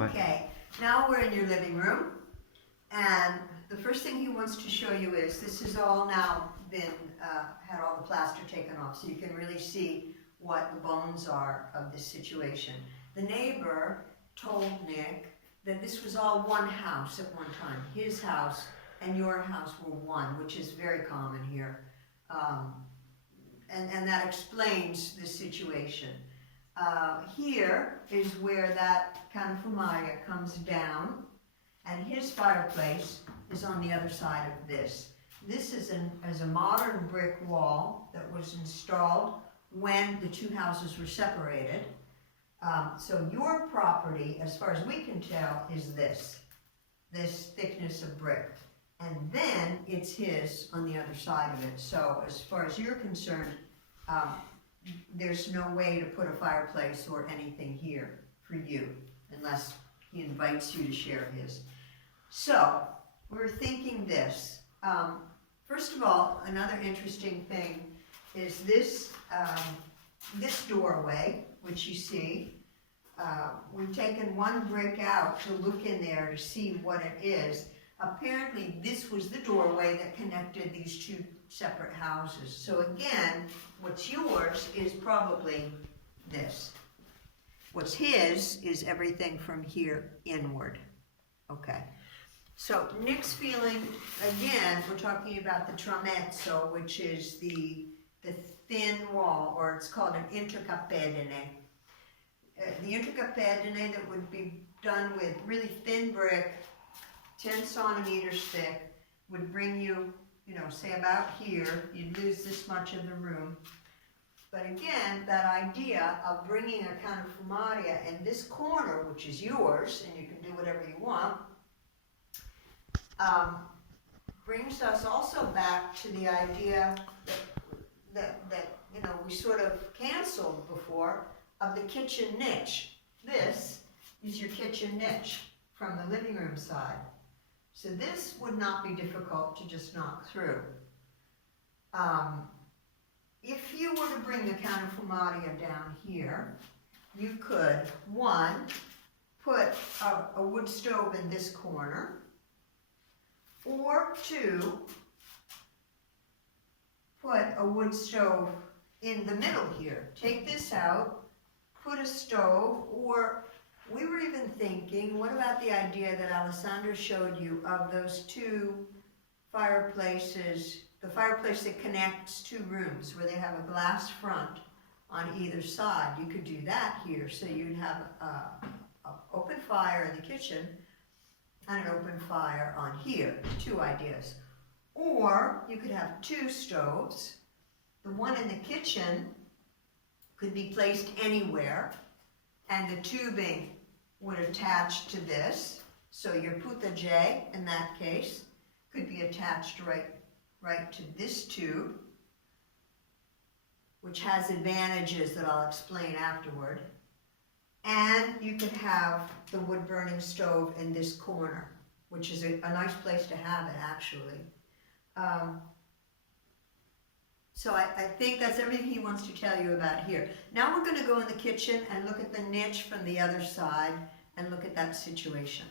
Okay, now we're in your living room, and the first thing he wants to show you is this has all now been, had all the plaster taken off, so you can really see what the bones are of this situation. The neighbor told Nick that this was all one house at one time. His house and your house were one, which is very common here. And that explains the situation. Here is where that canfamaria comes down, and his fireplace is on the other side of this. This is a modern brick wall that was installed when the two houses were separated. So your property, as far as we can tell, is this thickness of brick. And then it's his on the other side of it. So as far as you're concerned, there's no way to put a fireplace or anything here for you, unless he invites you to share his. So, we're thinking this. First of all, another interesting thing is this, this doorway, which you see. We've taken one brick out to look in there to see what it is. Apparently, this was the doorway that connected these two separate houses. So again, what's yours is probably this. What's his is everything from here inward. Okay. So Nick's feeling, again, we're talking about the tramezzo, which is the thin wall, or it's called an intricapedine. The intricapedine that would be done with really thin brick, 10 centimeters thick, would bring you, say about here. You'd lose this much of the room. But again, that idea of bringing a canfamaria in this corner, which is yours, and you can do whatever you want, brings us also back to the idea that we sort of canceled before, of the kitchen niche. This is your kitchen niche from the living room side. So this would not be difficult to just knock through. If you were to bring the canfamaria down here, you could, one, put a wood stove in this corner, or two, put a wood stove in the middle here. Take this out, put a stove, or we were even thinking, what about the idea that Alessandra showed you of those two fireplaces, the fireplace that connects two rooms where they have a glass front on either side. You could do that here, so you'd have an open fire in the kitchen and an open fire on here. Two ideas. Or you could have two stoves. The one in the kitchen could be placed anywhere, and the tubing would attach to this. So your potager, in that case, could be attached right to this tube, which has advantages that I'll explain afterward. And you could have the wood-burning stove in this corner, which is a nice place to have it, actually. So I think that's everything he wants to tell you about here. Now we're going to go in the kitchen and look at the niche from the other side and look at that situation.